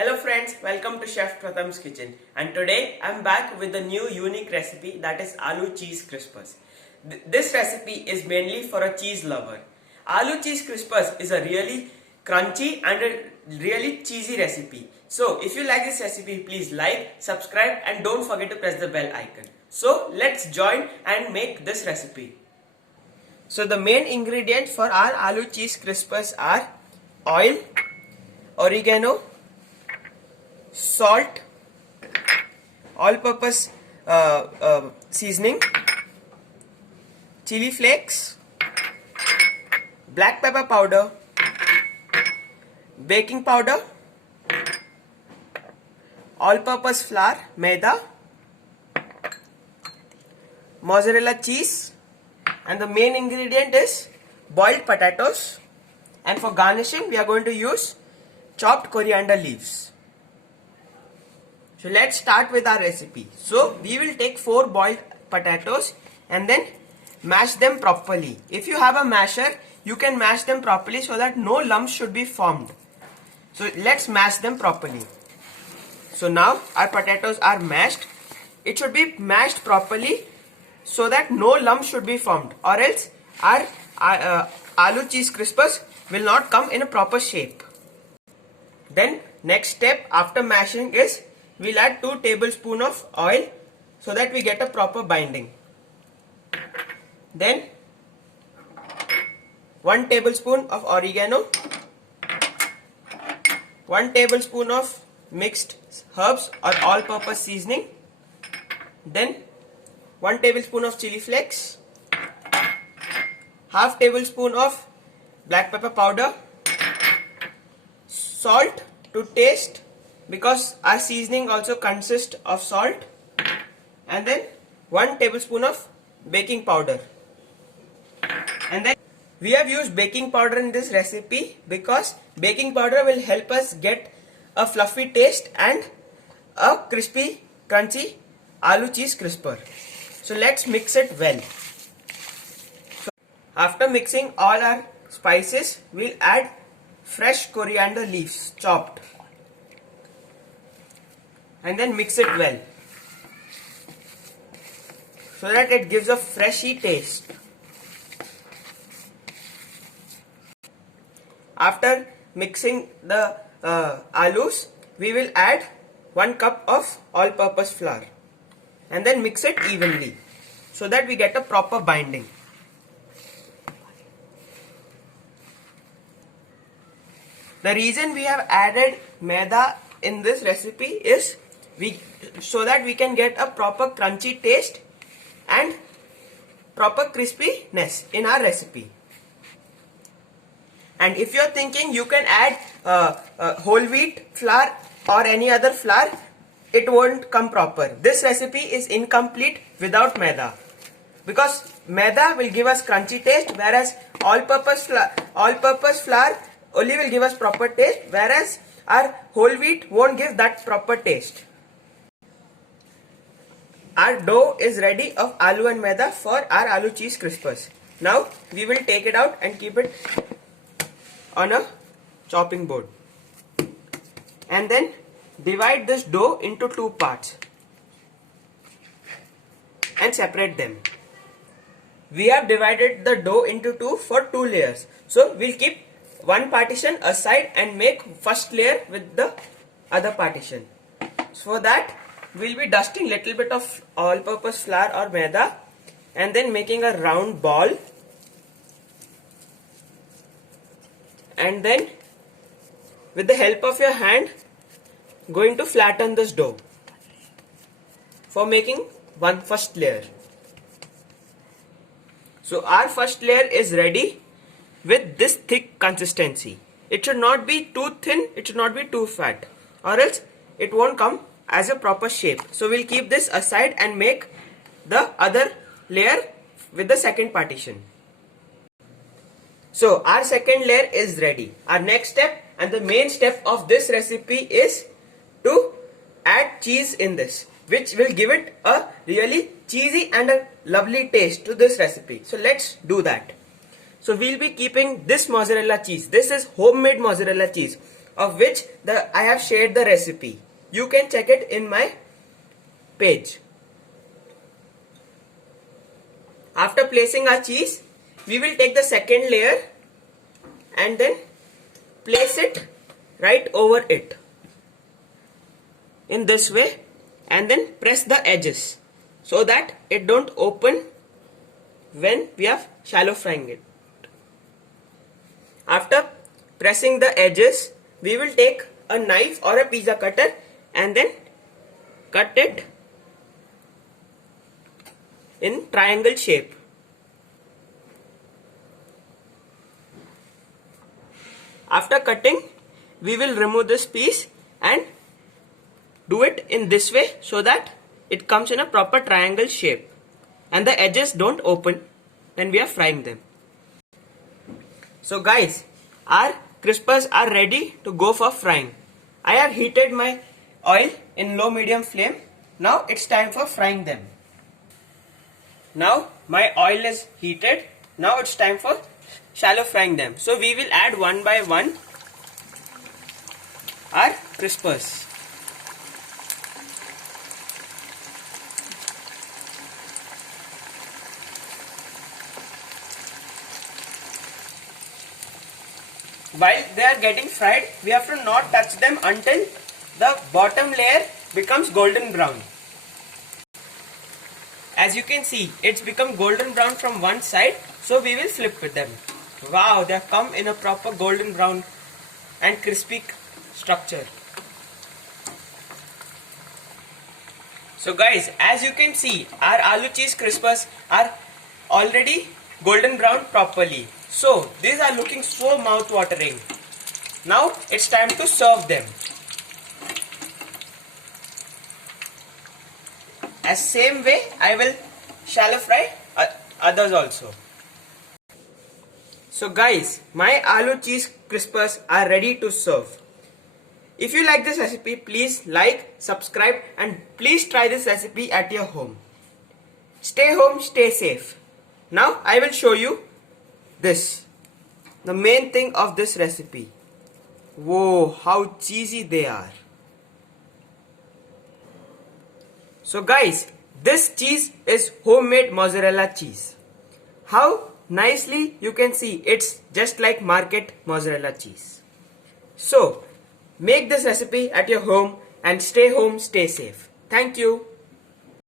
Hello friends, welcome to Chef Pratham's kitchen, and today I'm back with a new unique recipe, that is Aloo Cheese Crispers. This recipe is mainly for a cheese lover. Aloo Cheese Crispers is a really crunchy and a really cheesy recipe. So if you like this recipe, please like, subscribe and don't forget to press the bell icon. So let's join and make this recipe. So the main ingredients for our Aloo Cheese Crispers are oil, oregano, salt, all-purpose seasoning, chili flakes, black pepper powder, baking powder, all-purpose flour, maida, mozzarella cheese, and the main ingredient is boiled potatoes. And for garnishing, we are going to use chopped coriander leaves. So let's start with our recipe. So we will take 4 boiled potatoes and then mash them properly. If you have a masher, you can mash them properly so that no lumps should be formed. So let's mash them properly. So now our potatoes are mashed. It should be mashed properly so that no lumps should be formed, or else our Aloo Cheese Crispers will not come in a proper shape. Then next step after mashing is we'll add 2 tablespoons of oil so that we get a proper binding. Then 1 tablespoon of oregano, 1 tablespoon of mixed herbs or all-purpose seasoning, then 1 tablespoon of chili flakes, half tablespoon of black pepper powder, salt to taste, because our seasoning also consists of salt, and then 1 tablespoon of baking powder. And then we have used baking powder in this recipe because baking powder will help us get a fluffy taste and a crispy, crunchy Aloo Cheese Crisper. So let's mix it well. So after mixing all our spices, we'll add fresh coriander leaves chopped, and then mix it well so that it gives a freshy taste. After mixing the aloos, we will add 1 cup of all-purpose flour and then mix it evenly so that we get a proper binding. The reason we have added maida in this recipe is so that we can get a proper crunchy taste and proper crispiness in our recipe. And if you are thinking you can add whole wheat flour or any other flour, it won't come proper. This recipe is incomplete without maida, because maida will give us crunchy taste, whereas all-purpose flour only will give us proper taste, whereas our whole wheat won't give that proper taste. Our dough is ready of aloo and maida for our Aloo Cheese Crispers. Now we will take it out and keep it on a chopping board, and then divide this dough into 2 parts and separate them. We have divided the dough into 2 for 2 layers. So we'll keep 1 partition aside and make first layer with the other partition. So for that, we'll be dusting little bit of all-purpose flour or maida and then making a round ball, and then with the help of your hand going to flatten this dough for making first layer. So our first layer is ready with this thick consistency. It should not be too thin, it should not be too fat, or else it won't come as a proper shape. So we'll keep this aside and make the other layer with the second partition. So our second layer is ready. Our next step and the main step of this recipe is to add cheese in this, which will give it a really cheesy and a lovely taste to this recipe. So let's do that. So we'll be keeping this mozzarella cheese. This is homemade mozzarella cheese. of which I have shared the recipe. You can check it in my page. After placing our cheese, we will take the second layer and then place it right over it in this way, and then press the edges so that it don't open when we are shallow frying it. After pressing the edges, we will take a knife or a pizza cutter and then cut it in triangle shape. After cutting, we will remove this piece and do it in this way so that it comes in a proper triangle shape and the edges don't open when we are frying them. So guys, our crispers are ready to go for frying. I have heated my oil in low medium flame. Now it's time for frying them. Now my oil is heated. Now it's time for shallow frying them. So we will add one by one our crispers. While they are getting fried, we have to not touch them until the bottom layer becomes golden brown. As you can see, it's become golden brown from one side, so we will flip with them. Wow, they have come in a proper golden brown and crispy structure. So guys, as you can see, our aloo cheese crispers are already golden brown properly. So these are looking so mouth-watering. Now it's time to serve them. As same way, I will shallow fry others also. So guys, my aloo cheese crispers are ready to serve. If you like this recipe, please like, subscribe, and please try this recipe at your home. Stay home, stay safe. Now I will show you this, the main thing of this recipe. Whoa, how cheesy they are. So guys, this cheese is homemade mozzarella cheese. How nicely you can see, it's just like market mozzarella cheese. So make this recipe at your home and stay home, stay safe. Thank you.